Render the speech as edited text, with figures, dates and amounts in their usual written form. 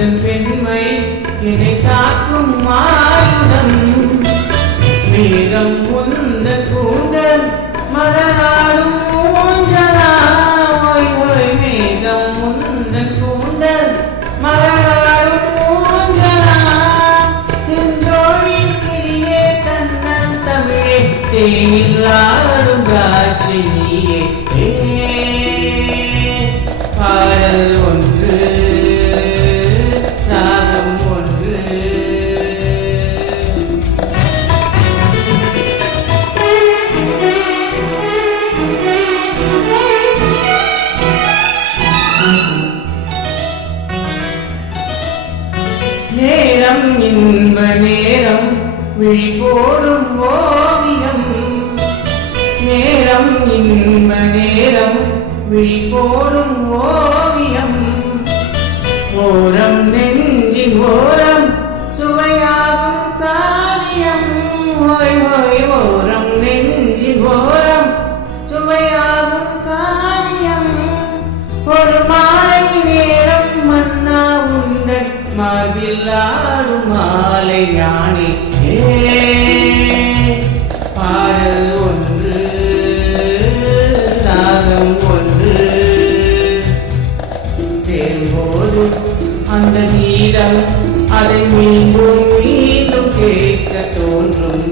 உந்தன் பெண்மை என்னை காக்கும் ஆயுதம். மேகம் உந்தன் கூந்தல் மலராடும் ஊஞ்சலா. ஓய் ஓய் மேகம் உந்தன் கூந்தல் மலராடும் ஊஞ்சலா. என் ஜோடி கிளியே கண்ணன் தமிழே தேனில் ஆடும் காட்சி நீயே. பாடல் ஒன்று ராகம் ஒன்று. நேரம் இன்ப நேரம் விழி போடும் ஓவியம். நேரம் இன்ப நேரம் விழி போடும் ஓவியம். ஓரம் நெஞ்சின் ஓரம் சுவையாகும் காவியம். ஓய் ஓய் ஓரம் நெஞ்சின் ஓரம் சுவையாகும் காவியம். ஒரு மாலை நேரம் மன்னா உந்தன் மார்பில் ஆடும் மாலை ஞானி. பாடல் ஒன்று ராகம் ஒன்று. சேரும்போது அந்த கீதம் அதை மீண்டும் மீண்டும் கேட்க தோன்றும்.